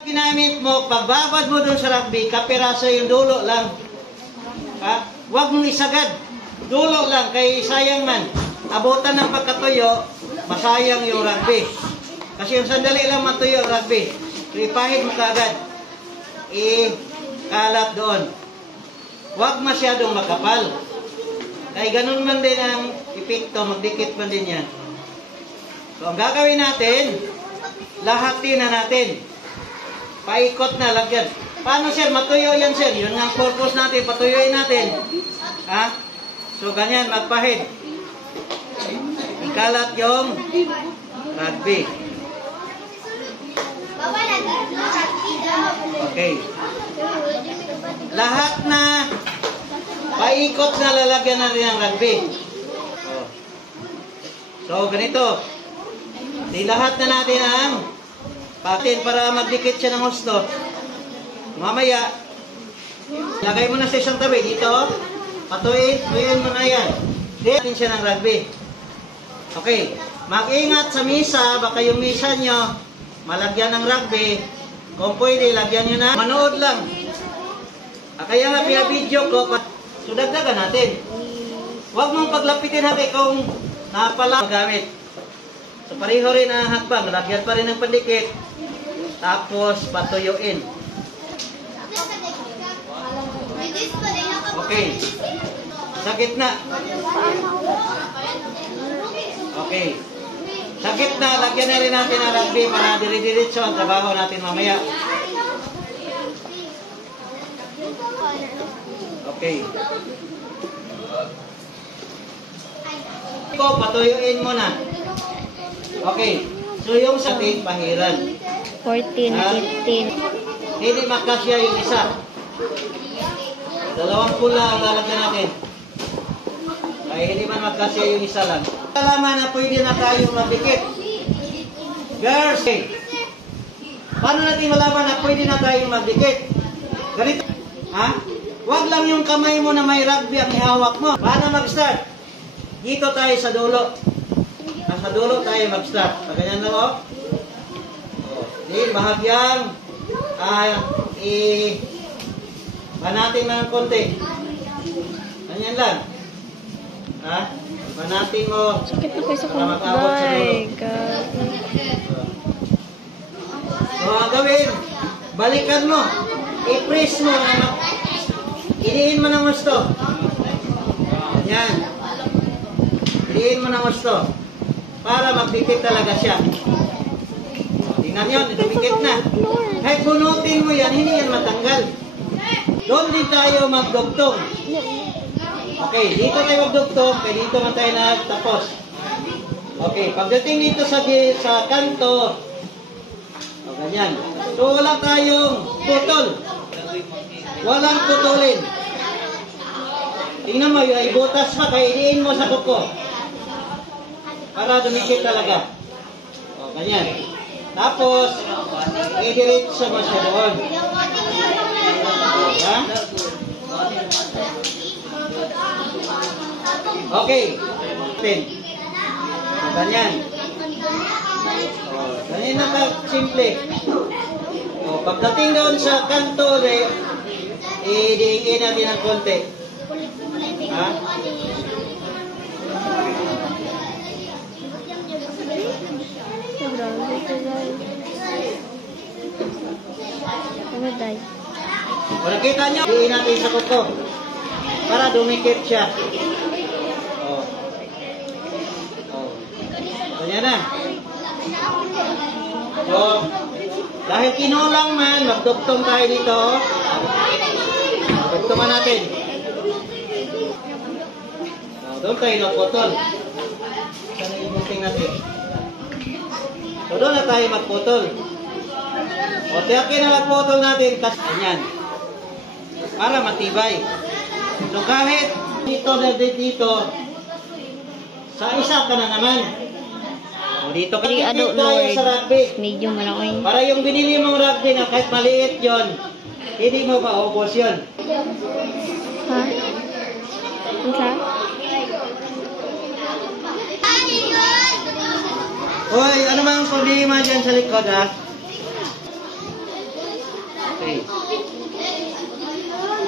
Ginamit mo, pagbabad mo doon sa rugby, kapiraso yung dulo lang. Ha? Huwag mong isagad. Dulo lang, kay sayang man. Abutan ng pagkatuyo, masayang yung rugby. Kasi yung sandali lang matuyo yung rugby. Ipahid mo kaagad. Kalat doon. Huwag masyadong makapal. Kaya ganun man din ang epekto, magdikit man din yan. So, ang gagawin natin, lahatin na natin. Paikot na, lagyan. Paano, sir? Matuyo yan, sir. Yun nga ang purpose natin. Patuyuin natin. Ha? So, ganyan, magpahid. Ikalat yung rugby. Okay. Lahat na paikot na lalagyan natin ang rugby. So, ganito. Di lahat na natin ang patin para magdikit siya ng husto. Mamaya, lagay mo na sa isang tabi. Dito, patuyuin mo na yan. Diyan siya ng rugby. Okay. Mag-ingat sa misa. Baka yung misa nyo, malagyan ng rugby. Kung pwede, lagyan nyo na. Manood lang. Kaya nga pinabidyo ko, so dagdagan natin. Huwag mong paglapitin hati kung napala magamit. So pareho rin ang hakbang. Lagyan pa rin ng pandikit. Tapos patuyuin. Okay. Sa gitna. Okay. Sa gitna, lagyan na rin natin ang rugby para dire-diretso ang trabaho natin mamaya. Okay. Ito, patuyuin mo na. Okay. So yung sa ating pahiran. 14, 15. Hindi makasya yung isa. Dalawang pula ang lalagyan natin. Kaya hindi man magkasya yung isa lang. Alaman na pwede na tayo magdikit. Girls, paano natin malaman na pwede na tayo magdikit? Ganito. Ha? Huwag lang yung kamay mo na may rugby ang ihawak mo. Paano mag-start? Dito tayo sa dulo. Sa dulo tayo mag-start. Ganyan lang, oh. Di, bahagyang banatin mo ng konti. Ganyan lang. Ha? Banatin mo. Sakit na kayo sa kumpay. So, ang gawin, balikan mo. I-press mo. Iliin mo ng gusto. Yan. Iliin mo ng gusto. Para magdikit talaga siya. Tingnan yun, dumikit na. Kahit bunutin mo yan, hindi yan matanggal. Doon din tayo magdugtong. Okay, dito tayo magdugtong, kaya dito man tayo nagtapos. Okay, pagdating dito sa kanto, o ganyan. So, wala tayong putol. Walang putulin. Tingnan mo, yung ibutas pa, kaya iliin mo sa kuko. Para dumikit talaga. O, ganyan. Tapos, i-diretso mo siya doon. Ha? Okay. Ganyan. O, ganyan na ka-simple. O, pagdating doon sa kanto, i-diin natin ng konti. Ha? O, nakita nyo? Diin natin sa kuko. Para dumikit siya. O. Ganyan na. So, dahil kinulang man, magdugtong tayo dito. Dugtungan natin. O, doon tayo nagputol. Saan yung bunting natin? So, doon na tayo magputol. O, tiyakin na magputol natin. Ganyan. Para matibay. So, kahit dito na dito, sa isa ka na naman. O, dito ka tayo sa rugby. Medyo malaki. Para yung binili mong rugby na kahit maliit yon, hindi mo maubos yun. Ha? Ano? Hoy, ano bang problema dyan sa likod, ha? Okay.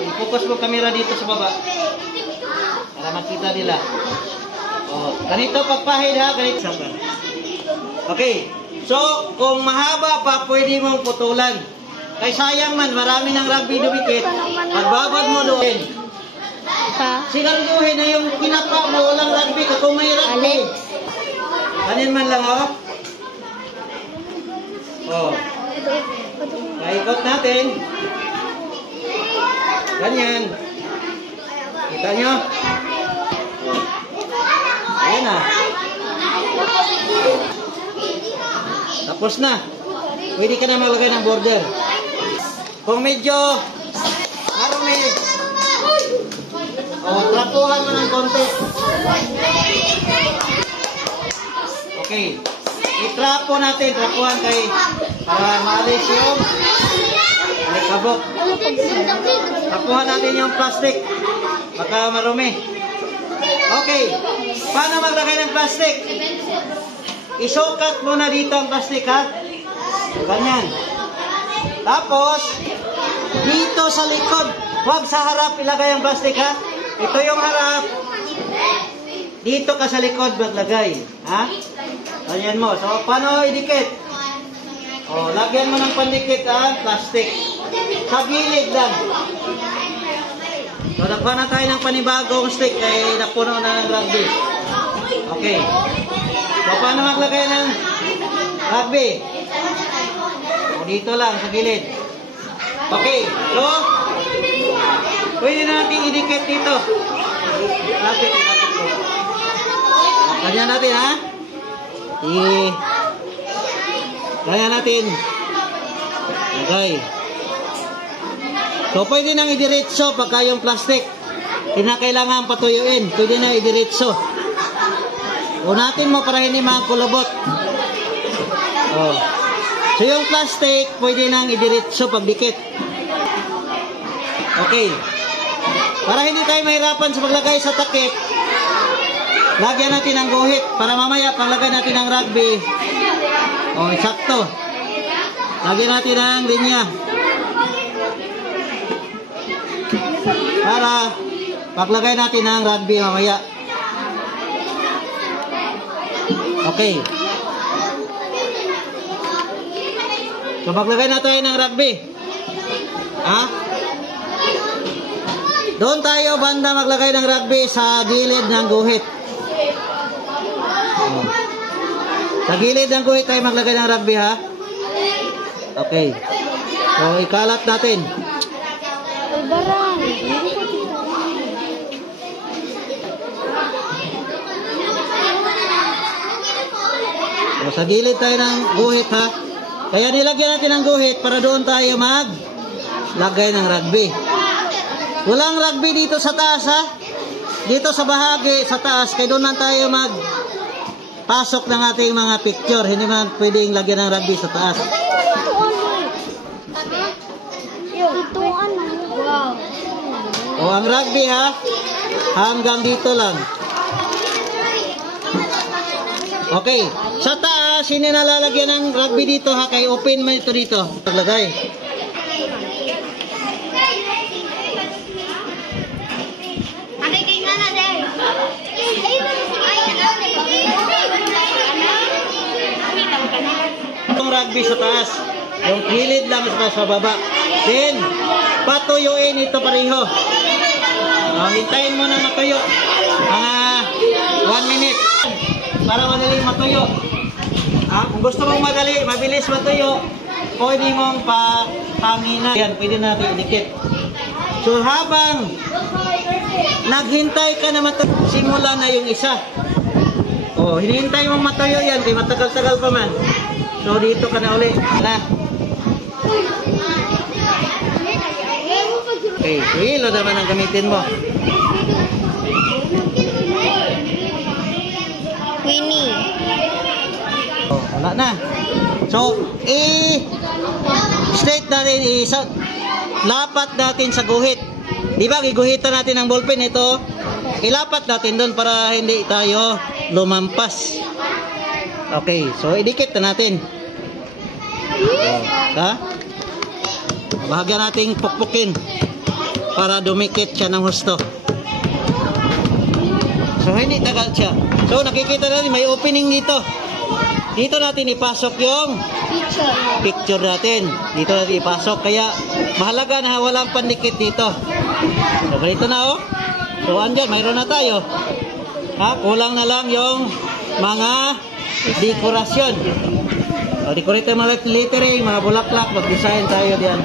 I-focus mo camera dito sa baba. Para makita nila. Oh, ganito pagpahid ha, ganito. Okay. So, kung mahaba pa, pwede mong putulan. Kay sayang man, marami ng rugby dumikit. Pagbabad mo doon. Siguraduhin na yung kinapa mo, walang rugby. Kung may rugby. Kanin man lang, oh. Oh. Paikot natin. Ganyan. Kita nyo? Oh. Ayan na. Tapos na. Pwede ka na maglagay ng border. Kung medyo marumi, trapuhan mo ng konti. Okay. Itrapo natin. Trapuhan kay para maalis yung alikabok. Trapuhan natin yung plastic. Baka marumi. Okay. Paano maglagay ng plastic? Isukat muna dito ang plastic, ha? Ganyan. Tapos, dito sa likod. Huwag sa harap ilagay ang plastic, ha? Ito yung harap. Dito ka sa likod maglagay. Ha? Ganyan mo. So, paano idikit? O, lagyan mo ng pandikit, ha? Plastic. Sa gilid lang. So, nakuha na tayo ng panibagong stick. Ay, napuno na ng rugby. Okay. So, paano maglagay ng rugby? O, dito lang, sa gilid. Okay. So, pwede na natin idikit dito. Lapit. Kanya natin, ha? Kaya natin. Okay. So, pwede nang idiretso pagka yung plastic. Kinakailangan patuyuin. Pwede na idiretso. Unatin mo para hindi makakulubot. Oh. So, yung plastic, pwede nang idiretso pagdikit. Okay. Para hindi tayo mahirapan sa paglagay sa takip, lagyan natin ng guhit. Para mamaya, paglagay natin ng rugby, oh, sakto. Lagyan natin ng linya. Para paglagay natin ng rugby mamaya. Okay. So, maglagay na tayo ng rugby. Ha? Doon tayo banda maglagay ng rugby sa gilid ng guhit. Oh. Sa gilid ng guhit tayo maglagay ng rugby, ha? Okay. So, ikalat natin. So, sa gilid tayo ng guhit, ha? Kaya nilagyan natin ng guhit para doon tayo maglagay ng rugby. Walang rugby dito sa taas, ha? Dito sa bahagi, sa taas, kaya doon lang tayo pasok ng ating mga picture. Hindi man pwedeng lagyan ng rugby sa taas. O, ang rugby, ha? Hanggang dito lang. Okay. Sa taas, hindi nalalagyan ng rugby dito, ha? Kaya open mo ito dito. Paglagay. Itong rugby sa taas. Yung gilid lang sa baba. Then, patuyuin ito pareho. Hintayin mo na matuyo. Mga 1 minute. Para madali matuyo. Kung gusto mong madali, mabilis matuyo, pwede mong pahanginan. Yan, pwede natin idikit. So, habang naghintay ka na matuyo, simula na yung isa. O, hinihintay mong matuyo yan, kaya matagal-tagal pa man. So, dito ka na uli. Okay, hilo naman ang gamitin mo. Winnie. Oh, wala na. So, straight natin, lapat natin sa guhit. Di ba, giguhitan natin ng ballpen ito. Ilapat natin doon para hindi tayo lumampas. Okay, so idikit na natin. Oh, ha? Bahagyan nating pukpukin para dumikit siya ng husto. So, hindi tagal siya. So, nakikita natin, may opening dito. Dito natin ipasok yung picture natin. Dito natin ipasok. Kaya, mahalaga na walang pandikit dito. So, ganito na, oh. So, andyan, mayroon na tayo. Ha? Kulang na lang yung mga dekorasyon. O, decorate mga lettering, mga bulaklak. Mag-design tayo diyan.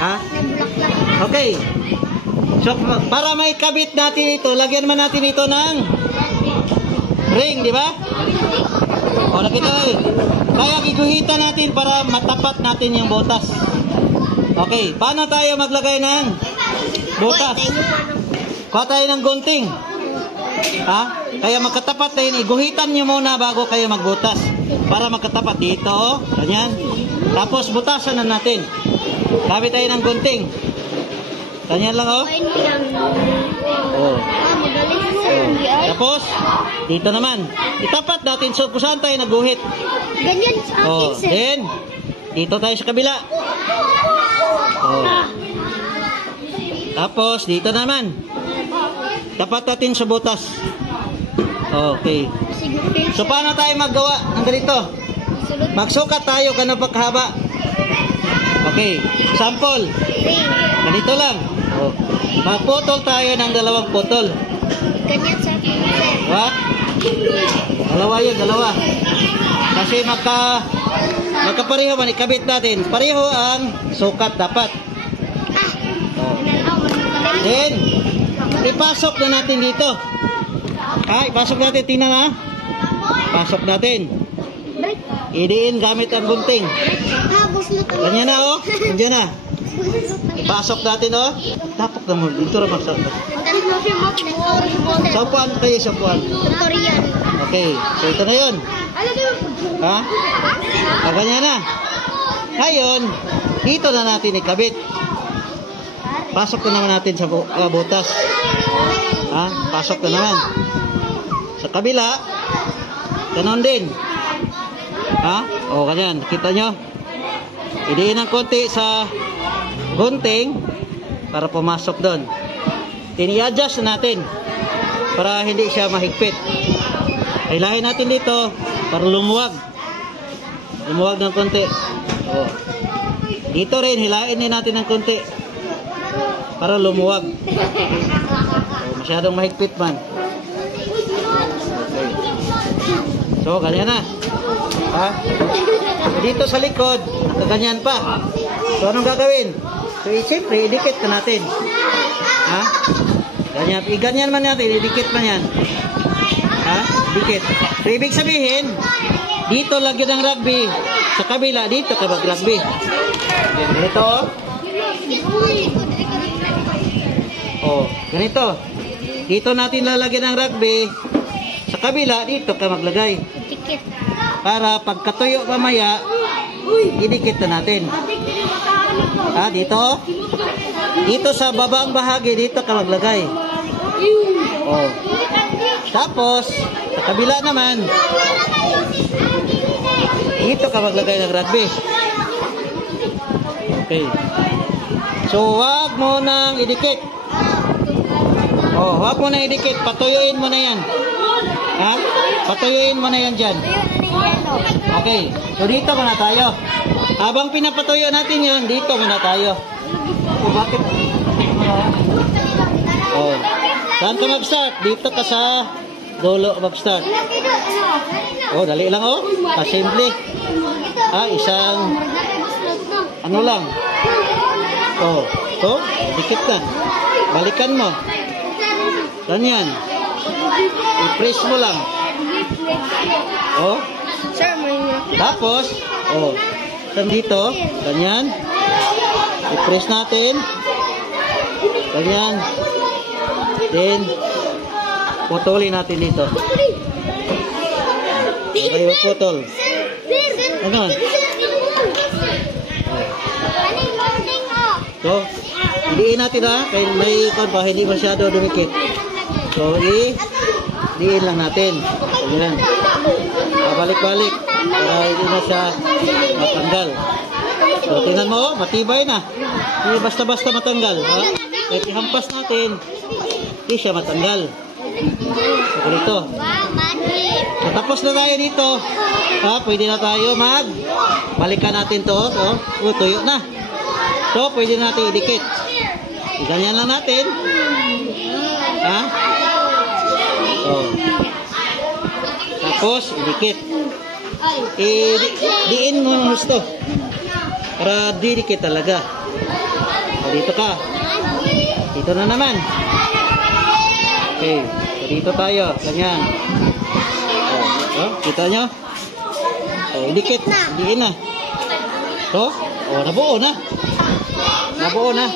Ha? Okay. So, para may kabit natin ito, lagyan man natin ito ng ring, di ba? O, nakita natin. Kaya giguhitan natin para matapat natin yung butas. Okay. Paano tayo maglagay ng butas? Kuha tayo ng gunting. Ha? Kaya magkatapat tayo. Iguhitan nyo muna bago kayo magbutas. Para magkatapat dito. Ganyan. Tapos butasan na natin. Gamit tayo ng gunting. Ganyan lang, oh. Oh. Tapos, dito naman. Itapat natin. So, kung saan tayo naguhit? Ganyan sa akin, Oh. sir. Then, dito tayo sa kabila. Oh. Tapos, dito naman. Tapat natin sa butas. Okay. So, paano tayo maggawa ng ganito? Magsukat tayo, gano'n pa kahaba. Okay. Sample. Ganito lang. Oh. Magputol tayo ng 2 putol. Ganyan sa akin, sir. Ha? Dalawa yun, dalawa. Kasi magkapareho man, ikabit natin. Pareho ang sukat dapat. Oh. Then, ipasok na natin dito. Ha? Ipasok natin, tingnan ha. Pasok natin. Idiin gamit ang gunting. Ganyan na, oh. Ganyan na. Ipasok natin, oh. Tapok na mo. Dito rin magsok. Sopuan kayo, sopuan. Okay. So, ito na yun. Ha? Ganyan na. Ngayon, dito na natin ikabit. Pasok na naman natin sa butas. Ha? Pasok na naman. Sa kabila, ganon din. Ha? O, ganyan. Kita nyo? Idiin ng konti sa gunting para pumasok doon. I-adjust natin para hindi siya mahigpit. Hilahin natin dito para lumuwag. Lumuwag ng konti. O. Dito rin, hilahin din natin ng konti para lumuwag. O, masyadong mahigpit man. Okay. So, ganyan na. Ha? Dito sa likod, ganyan pa. So, anong gagawin? So, siyempre, idikit ka natin. Ha? Ganyan. Ganyan man natin, idikit man yan. Ha? Dikit. So, ibig sabihin, dito lagyan ng rugby. Sa kabila, dito ka mag-rugby. Ganito. Oh, ganito. Dito natin lalagyan ng rugby. Sa kabila, dito ka maglagay. Para pagkatuyo mamaya, idikit na natin. Ah, dito. Dito sa babang bahagi, dito ka maglagay. Oh. Tapos, sa kabila naman, dito ka maglagay ng rugby. Okay. So, wag mo nang idikit. Oh, wag mo nang idikit. Patuyuin mo na yan. Ha? Patuyuin mo na yan dyan. Okay. So, dito muna tayo. Habang pinapatuyo natin yan, dito muna tayo. So, bakit? Oh. Saan ka mag-start? Dito ka sa dulo mag-start. Oh, dali lang, oh. Simple. Ah, isang ano lang. Oh. So, dikit na. Balikan mo. Ganyan. I-press mo lang. Oh. Tapos, oh. Dito, ganyan. I-press natin. Ganyan. Then, putulin natin dito. Kayo putol. Ano? So, idiin natin ha. Kaya may pa, hindi masyado dumikit. So, idiin lang natin. Ganyan lang. Balik-balik. Para hindi na siya matanggal. So, tingnan mo, matibay na. Hindi basta-basta matanggal. Ha? Kahit ihampas natin, hindi siya matanggal. So, ganito. Wow, magic. So, tapos na tayo dito. Ha? Pwede na tayo balikan natin to. So, tuyo na. So, pwede natin idikit. Ganyan lang natin. Ha? So, tapos, idikit. Diin mo ng gusto. Para didikit talaga. So, dito ka. Dito na naman. Okay. So, dito tayo. Ganyan. Kita nyo? So, idikit. Diin na. So, nabuo na. Nabuo na.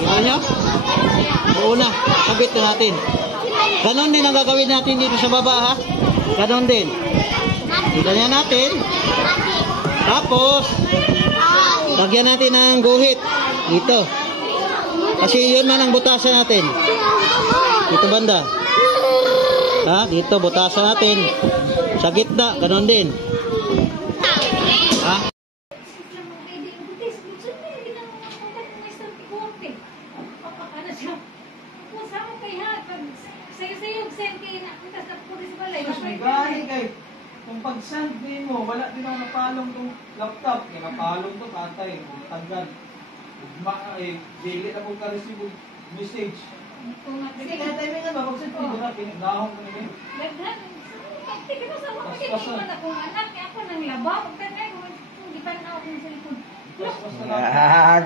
Kita nyo? Nabuo na. Kabit na natin. Ganon din ang gagawin natin dito sa baba, ha? Ganon din. Kita nyo natin. Tapos, lagyan natin ng guhit. Dito. Kasi yun man ang butasan natin. Dito banda. Ha? Dito, butasan natin. Sa gitna, ganon din. Ha? Kung pag-send mo, wala din ako napalong itong laptop. Kaya napalong ito, tatay. Tanggal. Daily na po ka-receive message. Sige, kaya tayo nga ba? Pag-send mo na, pinagdahong ko na yun.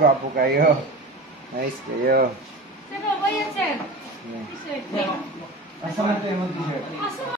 Gwapo kayo. Nice kayo. Sir, ba yan, sir? Yeah. T-shirt. Asa man tayo mag-t-shirt?